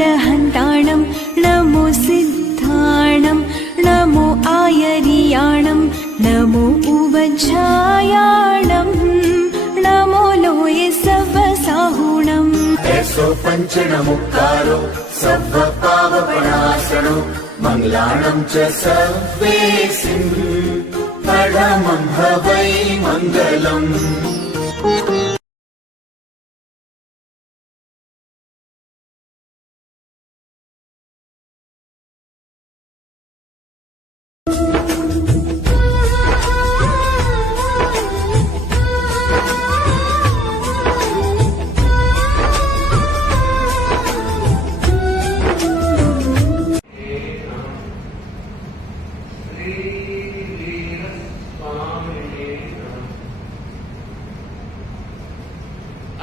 अरहन्ताणं नमो सिद्धाणं नमो आयर्याणं नमो उवच्छायाणं नमो लोये सवसाहुणम् ऐसो पञ्चनमुक्कारो सव्वपावपणासनो मङ्गलाणं च सव्वेसिम् परमं हवै मङ्गलम्।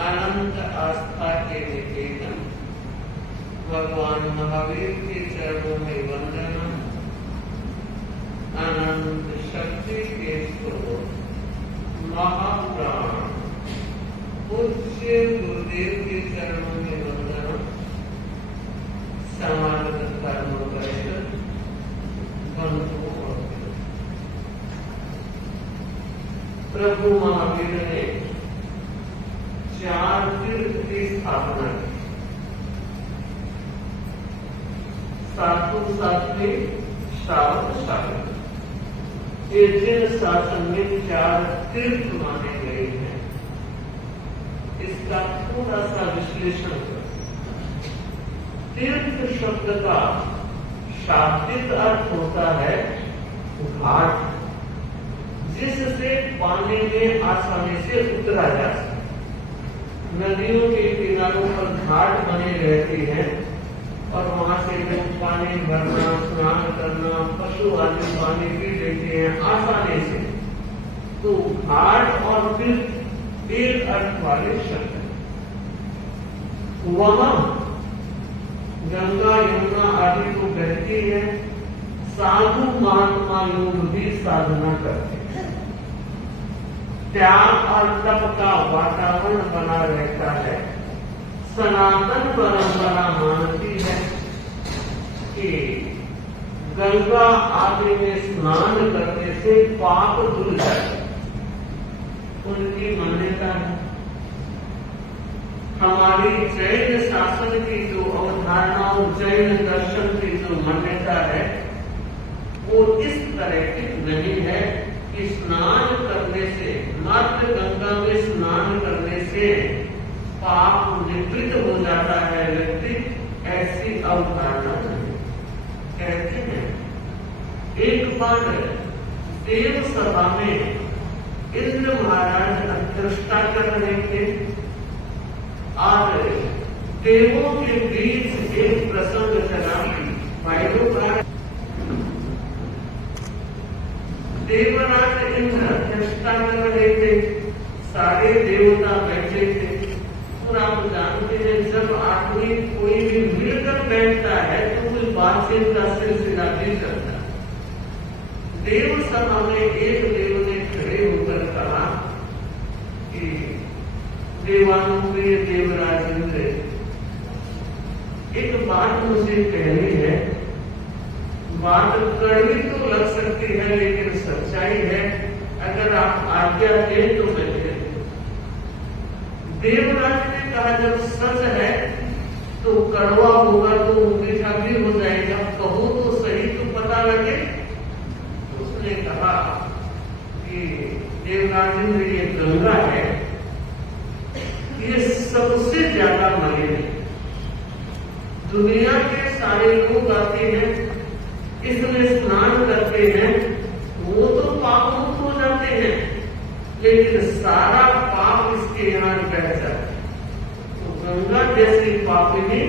अनंत आस्था के निकेतन भगवान महावीर के चरणों में वंदना। अनंत शक्ति के स्रोत महाप्राण पूज्य गुरुदेव के चरणों में वंदना। समागत कर्म बंधु और प्रभु महावीर ने 4 तीर्थ की स्थापना की। सातों सातवें श्रावण शासन ये जिन शासन में 4 तीर्थ माने गए हैं, इसका थोड़ा सा विश्लेषण करें। तीर्थ शब्द का शाब्दिक अर्थ होता है घाट, जिससे पानी में आसानी से उतरा जा सके। नदियों के किनारों पर घाट बने रहते हैं और वहां से लोग पानी भरना, स्नान करना, पशु आदि पानी पी लेते हैं आसानी से। तो घाट और फिर एक अर्थ वाले शब्द वहां गंगा यमुना आदि को बहती है। साधु महात्मा लोग भी साधना करते हैं। त्याग और तप का वातावरण बना रहता है। सनातन परंपरा मानती है कि गंगा आदि में स्नान करने से पाप धुल जाए, उनकी मान्यता है। हमारी जैन शासन की जो अवधारणाओं, जैन दर्शन की जो मान्यता है, वो इस तरह की नहीं है कि स्नान करने से, मात्र गंगा में स्नान करने से पाप निवृत्त हो जाता है व्यक्ति। ऐसी अवधारणा नहीं। कहते हैं एक बार देव सभा में इंद्र महाराज अध्यक्षता कर रहे थे और देवों के बीच एक प्रसंग चला। देवराज इंद्र अध्यक्षता कर रहे थे, सारे देवता बैठे थे। और आप जानते हैं जब आदमी कोई भी मिलकर बैठता है तो कोई बातचीत का सिलसिला भी चलता है। देव सभा में एक देव ने खड़े होकर कहा कि देवानुप्रिय देवराज इंद्र, एक बात मुझे कहनी है। बात कड़वी तो लग सकती है लेकिन सच्चाई है। अगर आप आज्ञा दें तो मैं कह दूं। देवराज ने कहा जब सच है तो कड़वा होगा तो मीठा भी हो जाएगा, कहो तो सही तो पता लगे। उसने कहा कि देवराज इंद्र, ये गंगा है, ये सबसे ज्यादा मलिन है। दुनिया के सारे लोग आते हैं, इसमें स्नान करते हैं, वो तो पाप मुक्त हो जाते हैं, लेकिन सारा पाप इसके यहाँ बह जाता है। तो गंगा जैसी पापिनी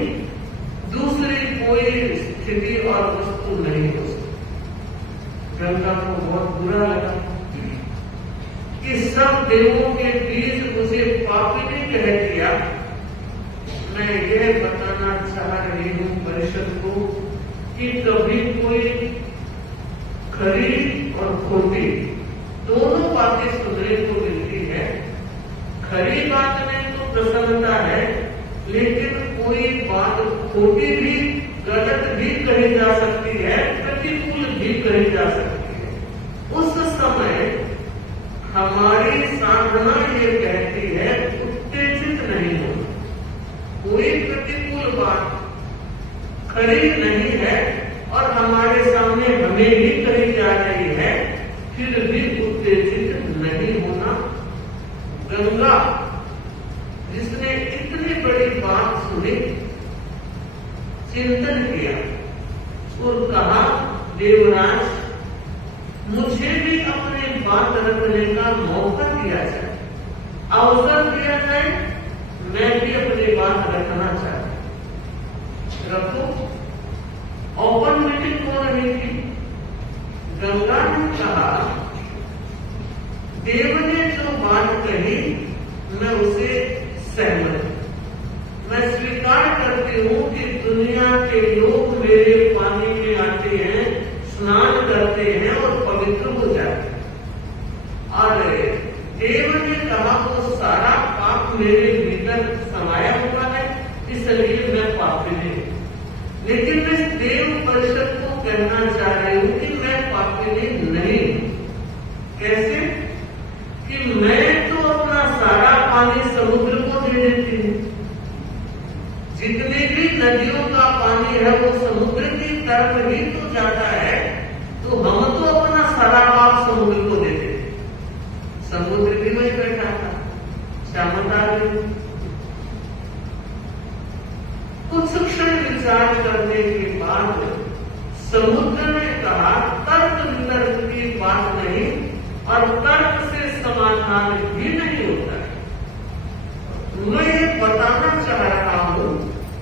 दूसरी कोई स्थिति और वस्तु नहीं हो सकती। गंगा को बहुत बुरा लगा कि सब देवों के बीच मुझे पापिनी कह दिया। मैं यह बताना चाह रही हूँ परिषद को कि कभी कोई खरी और खोटी दोनों बातें सुनने को मिलती है। खरी बात में तो प्रसन्नता है, लेकिन कोई बात खोटी भी, गलत भी कही जा सकती है, प्रतिकूल भी कही जा सकती है। उस समय हमारी साधना ये कहती है उत्तेजित नहीं होना। कोई प्रतिकूल बात खरी नहीं है और हमारे सामने हमें भी कही जा रही है, फिर भी उत्तेजित नहीं होना। गंगा जिसने इतनी बड़ी बात सुनी, चिंतन किया और कहा, देवराज मुझे भी अपनी बात रखने का मौका दिया जाए, अवसर दिया जाए, मैं भी अपनी बात रखना चाहता। रखो। ओपन मीटिंग हो रही थी। गंगा ने कहा, देव ने जो बात कही मैं उसे सहमत हूं। मैं स्वीकार करती हूं कि दुनिया के लोग मेरे पानी में आते हैं, स्नान करते हैं और पवित्र हो जाते हैं। और देव ने कहा वो सारा पाप मेरे भीतर समाया हुआ है, इसलिए मैं पापी नहीं। लेकिन मैं देव परिषद को कहना चाह रही हूं कि मैं पापी नहीं। कैसे? कि मैं तो अपना सारा पानी समुद्र को दे देती हूँ। जितनी भी नदियों का पानी है वो समुद्र की तरफ ही तो जाता है, तो हम तो अपना सारा पाप समुद्र को दे देते। समुद्र भी वही बैठा था, श्यामता भी। कुछ क्षण विचार करने के बाद समुद्र ने कहा, तर्क वितर्क की बात नहीं और तर्क से समाधान भी नहीं होता है। मैं ये बताना चाह रहा हूं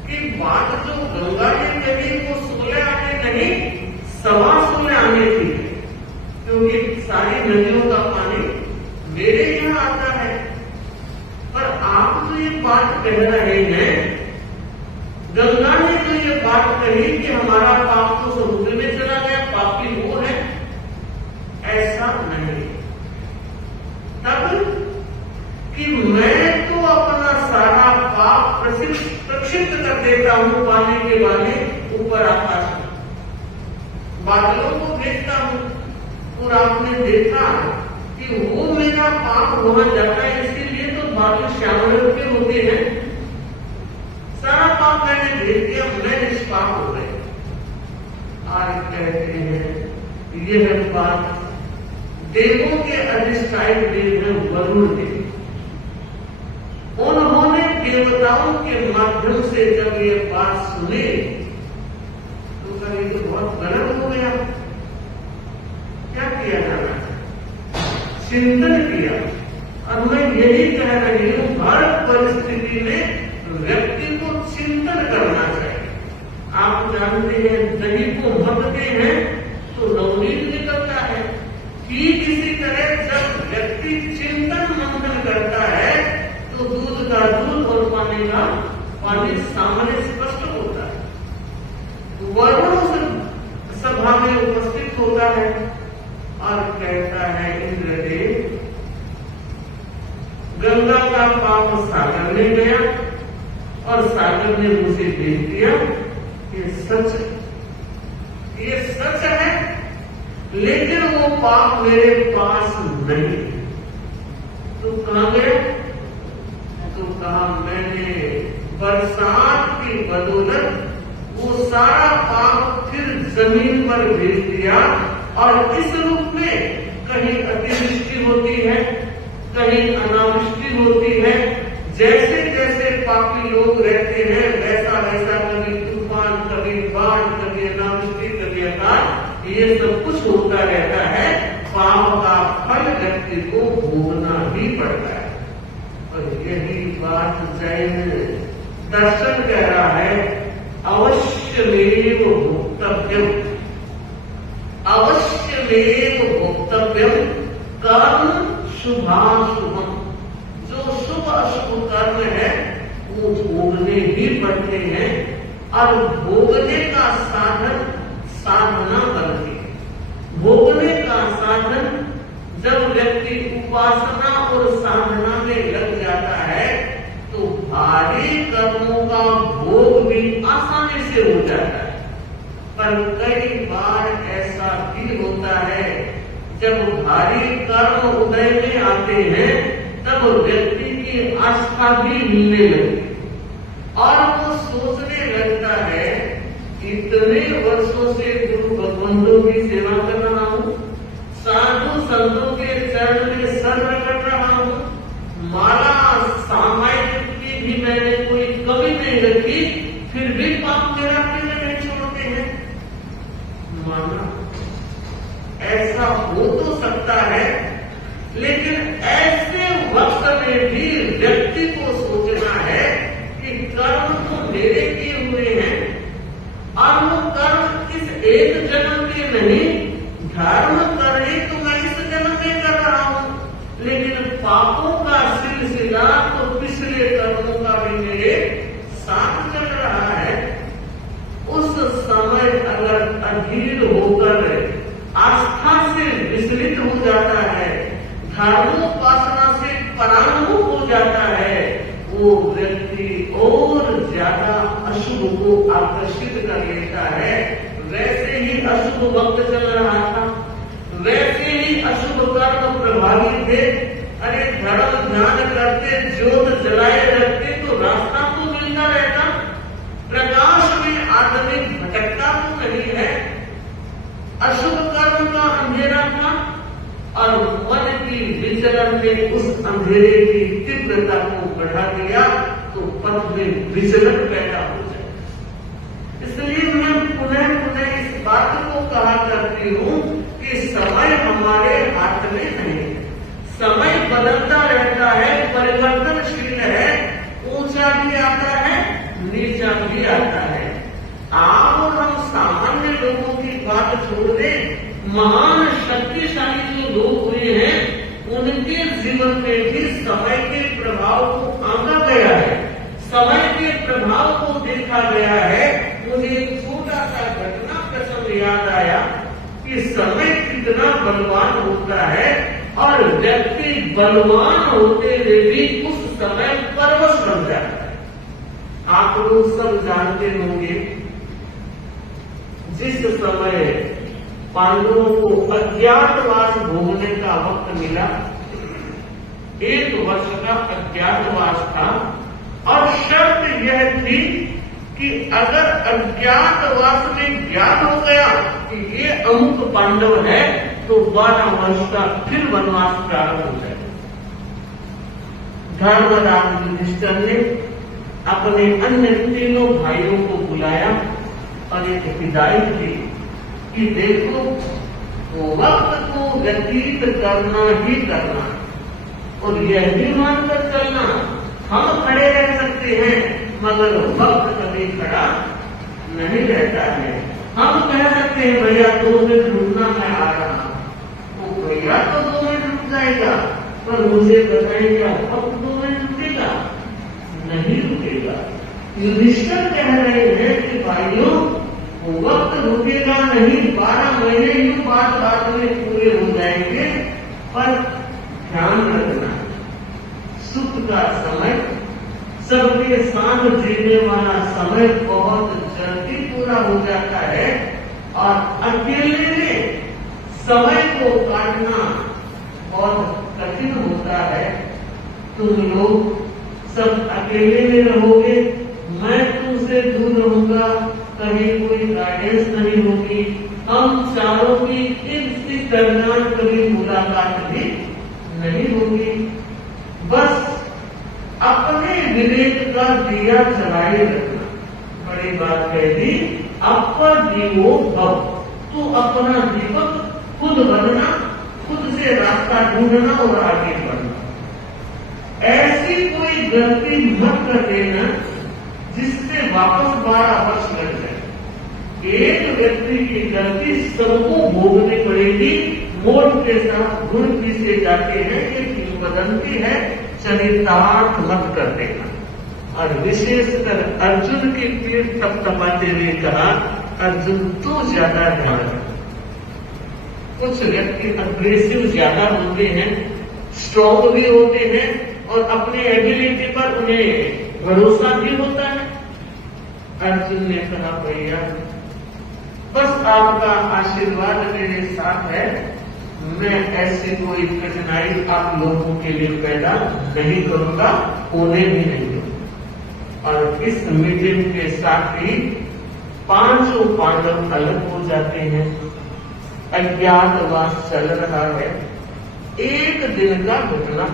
कि बात जो गंगा ने कही वो 16 आने नहीं, 16 आने थी, क्योंकि सारी नदियों का पानी मेरे यहाँ आता है। पर आप जो ये बात कह रहे हैं, गंगा ने जो ये बात कही कि हमारा पाप तो समुद्र में चला गया, पापी वो है, ऐसा नहीं। तब कि मैं तो अपना सारा पाप प्रक्षिप्त कर देता हूं पानी के बाने ऊपर आकाश में, बादलों को भेजता हूं, और आपने देखा कि वो मेरा पाप वहां जाता है, इसीलिए तो बादल श्याम रंग के होते हैं। सारा पाप मैंने भेज दिया, मैं निष्पाप हो गए। आज कहते हैं यह बात देवों के अधिष्ठायक देव हैं वरुण देव। उन्होंने देवताओं के माध्यम से जब ये बात सुनी तो कभी तो बहुत गलत हो गया। क्या किया जाना है? चिंतन किया। और मैं यही कह रही हूं, हर परिस्थिति में व्यक्ति को चिंतन करना चाहिए। आप जानते हैं दही को मथते हैं तो नवनीत निकलता है। ठीक इसी तरह जब व्यक्ति चिंतन मंथन करता है तो दूध का दूध और पानी का पानी सामने स्पष्ट होता है। वरुण उस सभा में उपस्थित होता है और कहता है, इंद्रदेव गंगा का पाप सागर में गया और सागर ने मुझे भेज दिया। ये सच है, ये सच है, लेकिन वो पाप मेरे पास नहीं। तो कहां गया? तो कहा मैंने बरसात की बदौलत वो सारा पाप फिर जमीन पर भेज दिया और इस रूप में कहीं अतिवृष्टि होती है, कहीं अनावृष्टि होती है। जैसे जैसे पापी लोग रहते हैं वैसा वैसा कभी तूफान, कभी बाढ़, कभी अनावृष्टि, कभी अकाल, ये सब कुछ होता रहता है। पाप का फल व्यक्ति को भोगना ही पड़ता है। और यही बात जैन दर्शन कह रहा है, अवश्यमेव भोक्तव्यम, अवश्यमेव भोक्तव्यम कर्म शुभाशुभम। जो शुभ अशुभ कर्म है वो भोगने ही पड़ते हैं और भोगने का साधन साधना बनती है। भोगने का साधन जब व्यक्ति उपासना और साधना में लग जाता है तो भारी कर्मों का भोग भी आसानी से हो जाता है। पर कई बार ऐसा भी होता है जब भारी कर्म उदय में आते हैं तब व्यक्ति की आस्था भी मिलने लगती और वो सोचने लगता है इतने वर्षों से गुरु भगवंतों की सेवा कर रहा हूँ, साधु संतों के चरण में सर रगड़ रहा हूँ, माला सामायिक की भी मैंने कोई कमी नहीं रखी, फिर भी पाप मेरा पीछे नहीं छोड़ते हैं। माना ऐसा हो तो सकता है, लेकिन ऐसे वक्त में भी व्यक्ति को सोचना है कि कर्म तो मेरे किए हुए हैं और वो कर्म इस एक जन्म के नहीं, धर्म करने तो मैं इस जन्म में कर रहा हूं, लेकिन पापों का सिलसिला तो पिछले कर्मों का भी मेरे साथ चल रहा है। उस समय अगर अधीर होकर आस्था से विचलित हो जाता है, धर्मोपासना से परांगमुख हो जाता है, वो व्यक्ति और ज्यादा अशुभ को आकर्षित कर लेता है। वैसे ही अशुभ वक्त चल रहा था, वैसे ही अशुभ कर्म प्रभावी थे। अरे धर्म ध्यान करते, ज्योत जलाए रखते तो रास्ता तो मिलता रहता, प्रकाश में आदमी भटकता तो नहीं है। अशुभ कर्म का अंधेरा था और मन की विचलन ने उस अंधेरे की तीव्रता को बढ़ा दिया तो पथ में विचलन पैदा हो जाए। इसलिए मैं पुनः पुनः इस बात को कहा करती हूँ कि समय हमारे हाथ में नहीं है, समय बदलता रहता है, परिवर्तनशील है, ऊंचा भी आता है, नीचा भी आता है। आप और हम सामान्य लोगों की बात छोड़ दें, महान शक्तिशाली जो लोग हुए हैं उनके जीवन में भी समय के प्रभाव को आंका गया है, समय के प्रभाव को देखा गया है। मुझे एक छोटा सा घटना प्रसंग याद आया कि समय कितना बलवान होता है और व्यक्ति बलवान होते हुए भी उस समय परवश बन जाता है। आप लोग सब जानते होंगे जिस समय पांडवों को अज्ञातवास भोगने का वक्त मिला, 1 वर्ष का अज्ञातवास था और शर्त यह थी कि अगर अज्ञातवास में ज्ञात हो गया कि ये अमुक पांडव है तो 12 वर्ष का फिर वनवास प्रारंभ हो जाए। धर्मराज युधिष्ठिर ने अपने अन्य 3 भाइयों को बुलाया और एक हिदायत दी कि देखो वक्त को व्यतीत करना ही करना और यह भी मानकर चलना हम खड़े रह सकते हैं मगर वक्त कभी खड़ा नहीं रहता है। हम कह सकते हैं भैया 2 मिनट रुकना, मैं आ रहा हूँ, तो भैया तो 2 मिनट रुक जाएगा, पर मुझे बताएं क्या वक्त 2 मिनट रुकेगा? नहीं रुकेगा। युधिष्ठिर कह रहे हैं कि भाइयों वक्त रुकेगा नहीं, 12 महीने यूं बाद में पूरे हो जाएंगे, पर ध्यान रखना सुख का समय, सबके साथ जीने वाला समय बहुत जल्दी पूरा हो जाता है और अकेले में समय को काटना बहुत कठिन होता है। तुम लोग सब अकेले में रहोगे, मैं तुमसे दूर रहूंगा, कहीं कोई गाइडेंस नहीं होगी, हम चारों की इस दरमियान कभी मुलाकात भी नहीं होगी। बस अपने विवेक का दिया जलाए रखना, बड़ी बात कह दी, अपर दीवो भव, तो अपना दीपक खुद बनना, खुद से रास्ता ढूंढना और आगे बढ़ना। ऐसी कोई गलती मत कर देना जिससे वापस 12 वर्ष लग जाए। एक व्यक्ति की गलती सबको भोगनी पड़ेगी, मोट के साथ गुण पीछे जाते हैं, ये किंवदंती है, चरितार्थ मत कर देना। और विशेषकर अर्जुन की पीठ थपथपाते हुए कहा, अर्जुन तो ज्यादा ध्यान रखना। कुछ व्यक्ति अग्रेसिव ज्यादा होते हैं, स्ट्रॉन्ग भी होते हैं और अपने एबिलिटी पर उन्हें भरोसा भी होता है, अर्जुन ने कहा भैया बस आपका आशीर्वाद मेरे साथ है, मैं ऐसी कोई कठिनाई आप लोगों के लिए पैदा नहीं करूंगा, होने भी नहीं दूंगा। और इस मीटिंग के साथ ही पांचों पांडव अलग हो जाते हैं। अज्ञातवास चल रहा है। एक दिन का घटना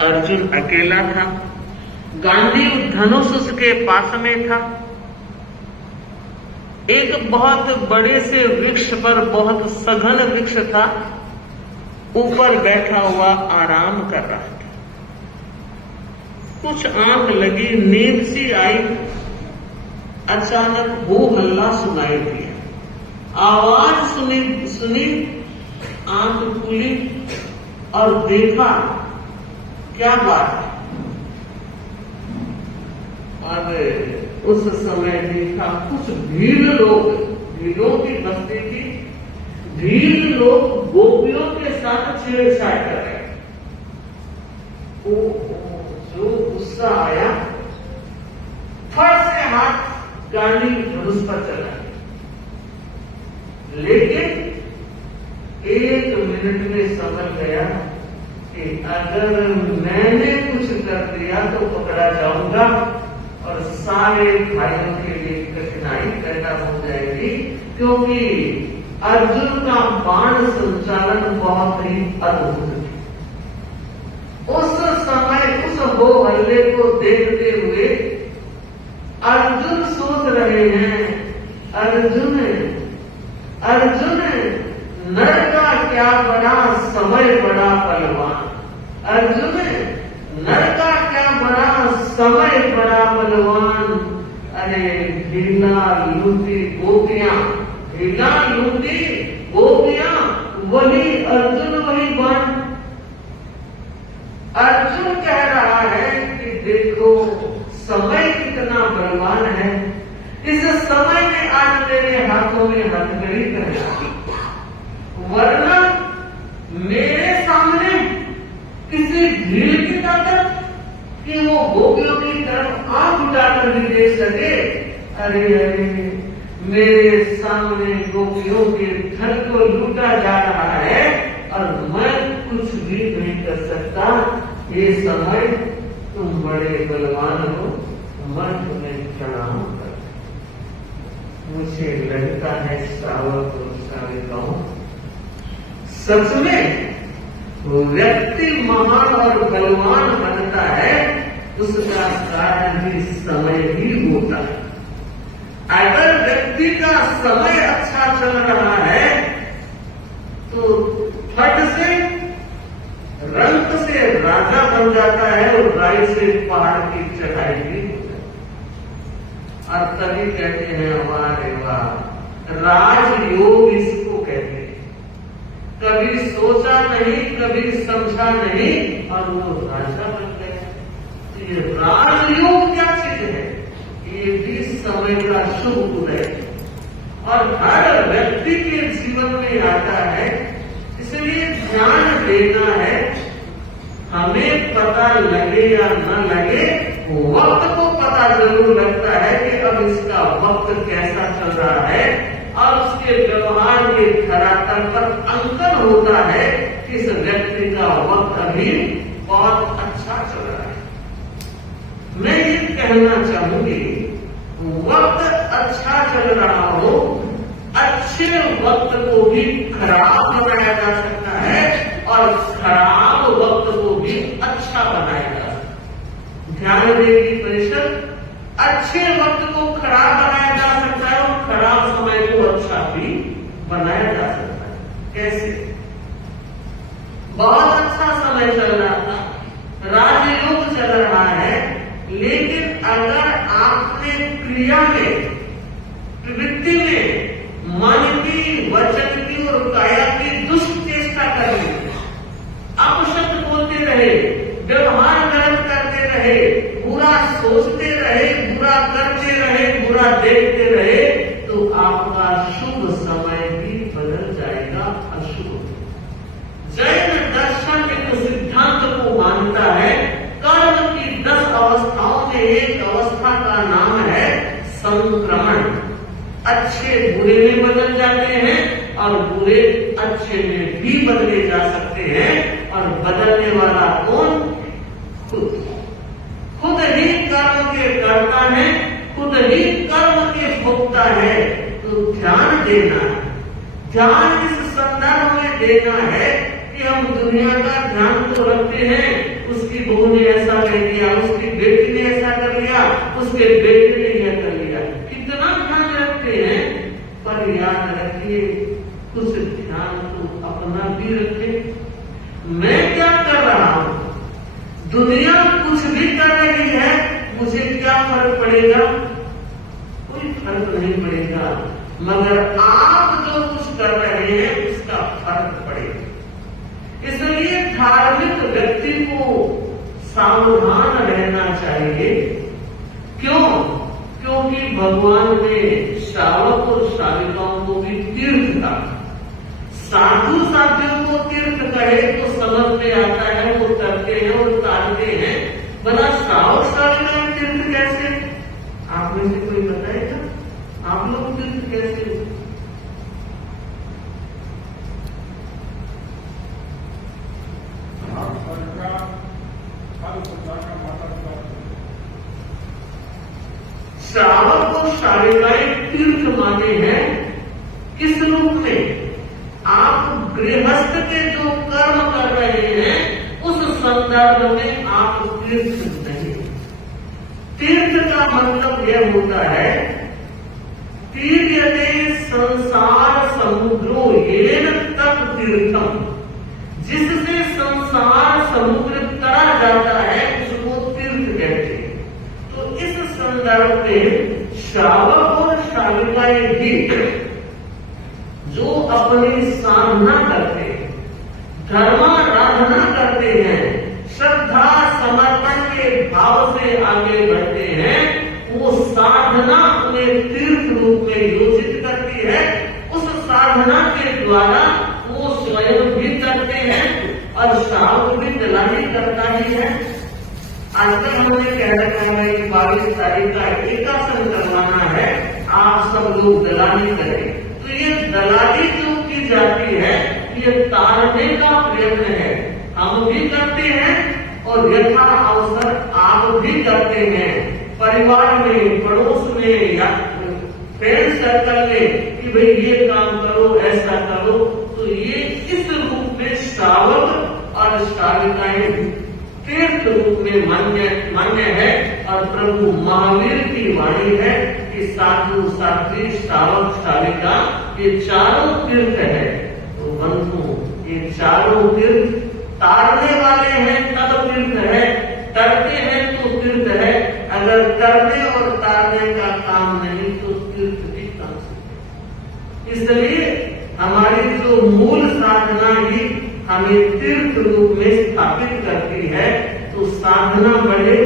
अर्जुन अकेला था, गांडीव धनुष उसके पास में था। एक बहुत बड़े से वृक्ष पर, बहुत सघन वृक्ष था, ऊपर बैठा हुआ आराम कर रहा था। कुछ आंख लगी, नींद सी आई, अचानक हो हल्ला सुनाई दिया, आवाज सुनी, आंख खुली और देखा क्या बात है। और उस समय देखा कुछ भीड़ लोग, भीड़ों की बस्ती थी, भीड़ लोग गोपियों के साथ छेड़छाड़ कर रहे। जो गुस्सा आया, फट से हाथ गांडी धनुष पर चला, लेकिन 1 मिनट में समझ गया कि अगर मैंने कुछ कर दिया तो पकड़ा जाऊंगा और सारे भाइयों के लिए कठिनाई पैदा हो जाएगी, क्योंकि अर्जुन का बाण संचालन बहुत ही अद्भुत है। उस समय उस हो हल्ले को देखते हुए अर्जुन सोच रहे हैं, अर्जुन नर का क्या बड़ा समय, बड़ा बलवान। अर्जुन नर का क्या बड़ा समय, बड़ा बलवान। अरे ढीला लूटी गोपियां, ढीला लूटी गोपियां, वही अर्जुन, वही बन। अर्जुन कह रहा है कि देखो समय कितना बलवान है, इस समय में आज मेरे हाथों में हथकड़ी करना, वरना मेरे सामने किसी भीड़ की ताकत कि वो गोपियों की तरफ आंख उठाकर भी देख सके। अरे मेरे सामने गोपियों के धन को लूटा जा रहा है और मैं कुछ भी नहीं कर सकता। ये समय तुम बड़े बलवान हो, मैं तुम्हें प्रणाम कर। मुझे लगता है श्रावक और श्राविकाओं, सच में व्यक्ति महान और बलवान बनता है, उसका कारण भी समय ही होता है। अगर व्यक्ति का समय अच्छा चल रहा है तो फट से रंग से राजा बन जाता है और राय से पहाड़ की चढ़ाई भी हो जाती है। और तभी कहते हैं वाह वाह, राजयोग इसको कहते हैं। कभी सोचा नहीं, कभी समझा नहीं और वो राजा बन गया। ये राजयोग क्या चीज है? ये भी समय का शुभ उदय और हर व्यक्ति के जीवन में आता है, इसलिए ध्यान देना है। हमें पता लगे या न लगे, वक्त को पता जरूर लगता है कि अब इसका वक्त कैसा चल रहा है और उसके व्यवहार के धरातल पर अंकन होता है कि इस व्यक्ति का वक्त अभी बहुत अच्छा चल रहा है। मैं ये कहना चाहूंगी, वक्त अच्छा चल रहा हो, अच्छे वक्त को भी खराब बनाया जा सकता है और खराब वक्त को भी अच्छा बनाया जा सकता है। ध्यान देगी परिषद, अच्छे वक्त को खराब बनाया जा सकता है और खराब समय को अच्छा भी बनाया जा सकता है। कैसे? बहुत अच्छा समय चल रहा था, राजयोग चल रहा है, लेकिन अगर आपने क्रिया में, प्रवृत्ति में मन की, वचन की और काया की दुष्चेष्टा कर ली, अपशब्द बोलते रहे, व्यवहार गलत करते रहे, बुरा सोचते रहे, बुरा करते रहे, बुरा देखते रहे, तो आपका शुभ समय भी बदल जाएगा अशुभ। जैन दर्शन एक सिद्धांत को मानता है, कर्म की 10 अवस्थाओं में एक अवस्था का नाम है संक्रमण। अच्छे बुरे में बदल जाते हैं और बुरे अच्छे में भी बदले जा सकते हैं। और बदलने वाला कौन? खुद ही कर्म के करता है, खुद ही कर्म के भोगता है। तो ध्यान देना है, ध्यान इस संदर्भ में देना है कि हम दुनिया का ध्यान तो रखते हैं, उसकी बहू ने ऐसा कर दिया, उसकी बेटी ने ऐसा कर लिया, उसके बेटे ने यह कर लिया, कितना ध्यान रखते हैं। पर याद रखिए, कुछ ध्यान तो अपना भी रखे। मैं क्या कर रहा हूं? दुनिया कुछ भी कर रही है, मुझे क्या फर्क पड़ेगा? कोई फर्क नहीं पड़ेगा। मगर आप जो कुछ कर रहे हैं उसका फर्क पड़ेगा। इसलिए धार्मिक व्यक्ति को सावधान रहना चाहिए। क्यों? क्योंकि भगवान ने श्रावक और श्राविकाओं को भी तीर्थ कहा। साधु साधियों को तीर्थ कहे तो समझ में आता है, वो करते हैं और तारते हैं। बना श्रावक श्राविकाएं तीर्थ कैसे? आप में से कोई बताएगा? आप लोग तीर्थ कैसे? श्रावक और श्राविकाएं तीर्थ माने हैं किस रूप में? आप गृहस्थ के जो कर्म कर रहे हैं उस संदर्भ में आप तीर्थ नहीं। तीर्थ का मतलब यह होता है, तीर्यते संसार समुद्रो येन तत् तीर्थम, जिससे संसार समुद्र तरा जाता है उसको तीर्थ कहते हैं। तो इस संदर्भ में श्रावक और श्राविकाएं भी जो अपनी साधना करते हैं, धर्माराधना करते हैं, श्रद्धा समर्पण के भाव से आगे बढ़ते हैं, वो साधना उन्हें तीर्थ रूप में योजित करती है। उस साधना के द्वारा वो स्वयं भी करते हैं और श्रावक भी दलाली करता ही है। आजकल हमने कह रखा है कि 22 तारीख का एकासन करवाना है, आप सब लोग दलाली करें। तो ये दलाली जो की जाती है ये तारने का प्रयत्न है। हम भी करते हैं और यथा अवसर आप भी करते हैं, परिवार में, पड़ोस में या फ्रेंड सर्कल में कि भाई ये काम करो, ऐसा करो। तो ये इस रूप में श्रावक और श्राविकाएं तीर्थ रूप में मान्य है। और प्रभु महावीर की वाणी है कि साधु साध्वी श्रावक श्राविका ये चारों तीर्थ है। तो बंधु, ये चारों तीर्थ तारने वाले हैं तब तीर्थ है, करते हैं तो तीर्थ है। अगर करने और तारने का काम नहीं तो तीर्थ भी कम से। इसलिए हमारी जो मूल साधना ही हमें तीर्थ रूप में स्थापित करती है। तो साधना बढ़े,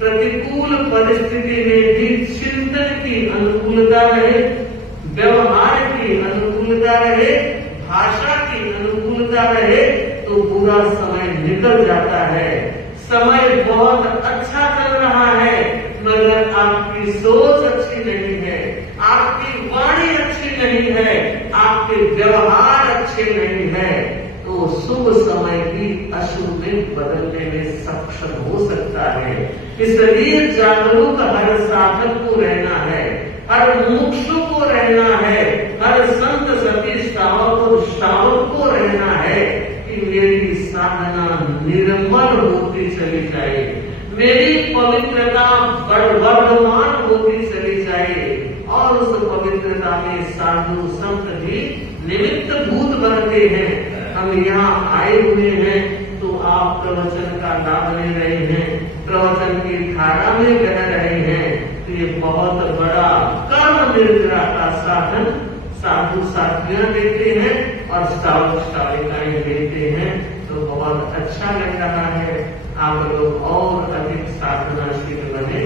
प्रतिकूल परिस्थिति में भी चिंतन की अनुकूलता रहे, व्यवहार की अनुकूलता रहे, भाषा की अनुकूलता रहे, तो बुरा समय निकल जाता है। समय बहुत अच्छा चल रहा है मगर आपकी सोच अच्छी नहीं है, आपकी वाणी अच्छी नहीं है, आपके व्यवहार अच्छे नहीं है, तो शुभ समय भी अशुभ में बदलने में सक्षम हो सकता है। इसलिए जागरूक हर साधक को रहना है, हर मुमुक्षु को रहना है, हर संत सती श्रावक और श्रावक को रहना है कि मेरी साधना निर्मल होती चली जाए, मेरी पवित्रता वर्धमान होती चली जाए और उस पवित्रता में साधु संत भी निमित्त भूत बनते हैं। हम यहाँ आए हुए हैं तो आप प्रवचन का लाभ ले रहे हैं, प्रवचन की धारा में बह रहे हैं, तो ये बहुत बड़ा कर्म निर्जरा का साधन साधु साधियां देते हैं और श्रावक श्राविकाएं देते हैं। तो बहुत अच्छा लग रहा है। आप लोग और अधिक साधनाशील बने।